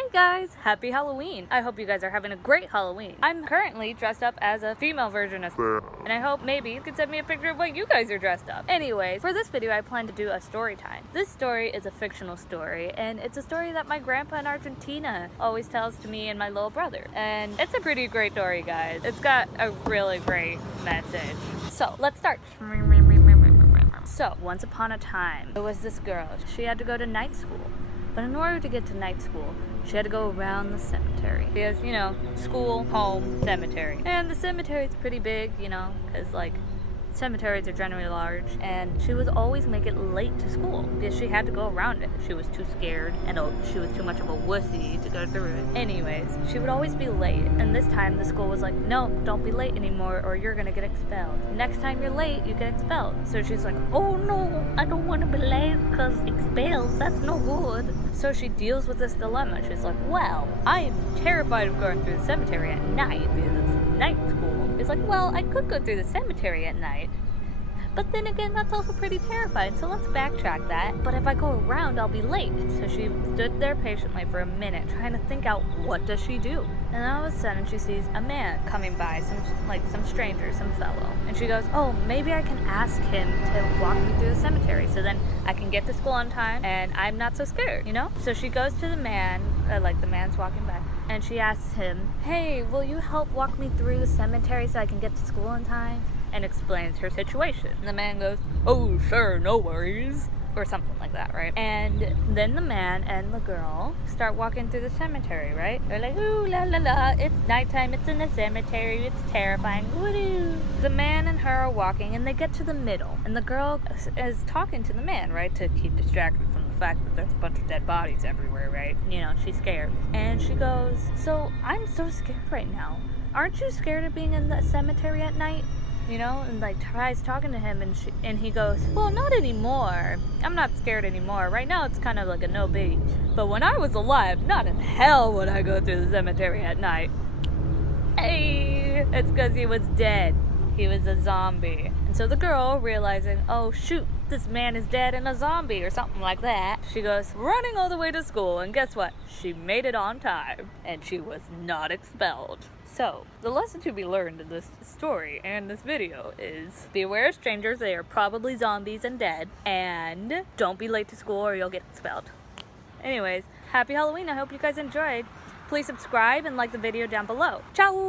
Hey guys, happy Halloween! I hope you guys are having a great Halloween. I'm currently dressed up as a female version of and I hope maybe you can send me a picture of what you guys are dressed up. Anyways, for this video I plan to do a story time. This story is a fictional story and it's a story that my grandpa in Argentina always tells to me and my little brother. And it's a pretty great story, guys. It's got a really great message. So, let's start. So, once upon a time, there was this girl. She had to go to night school. But in order to get to night school, she had to go around the cemetery. Because, you know, school, home, cemetery. And the cemetery's pretty big, you know, because, like, cemeteries are generally large. And she would always make it late to school because she had to go around it. She was too scared and she was too much of a wussy to go through it. Anyways, she would always be late. And this time the school was like, no, don't be late anymore or you're gonna get expelled. Next time you're late, you get expelled. So she's like, oh no, I don't want to be late because expelled, that's no good. So she deals with this dilemma. She's like, well, I am terrified of going through the cemetery at night because it's night school. It's like, well, I could go through the cemetery at night. But then again, that's also pretty terrifying, so let's backtrack that. But if I go around, I'll be late. So she stood there patiently for a minute, trying to think out what does she do. And all of a sudden, she sees a man coming by, some stranger, some fellow. And she goes, oh, maybe I can ask him to walk me through the cemetery, so then I can get to school on time, and I'm not so scared, you know? So she goes to the man, the man's walking by, and she asks him, hey, will you help walk me through the cemetery so I can get to school on time? And explains her situation. And the man goes, oh, sure, no worries. Or something like that, right? And then the man and the girl start walking through the cemetery, right? They're like, ooh, la la la, it's nighttime, it's in the cemetery, it's terrifying, woo-doo. The man and her are walking and they get to the middle. And the girl is talking to the man, right? To keep distracted from the fact that there's a bunch of dead bodies everywhere, right? You know, she's scared. And she goes, so I'm so scared right now. Aren't you scared of being in the cemetery at night? You know, and tries talking to him and he goes, well, not anymore. I'm not scared anymore. Right now it's kind of like a no biggie. But when I was alive, not in hell would I go through the cemetery at night. Hey, it's because he was dead. He was a zombie. And so the girl, realizing, oh shoot, this man is dead and a zombie or something like that, she goes running all the way to school, and guess what? She made it on time, and she was not expelled. So, the lesson to be learned in this story and this video is beware of strangers, they are probably zombies and dead, and don't be late to school or you'll get expelled. Anyways, happy Halloween, I hope you guys enjoyed. Please subscribe and like the video down below. Ciao!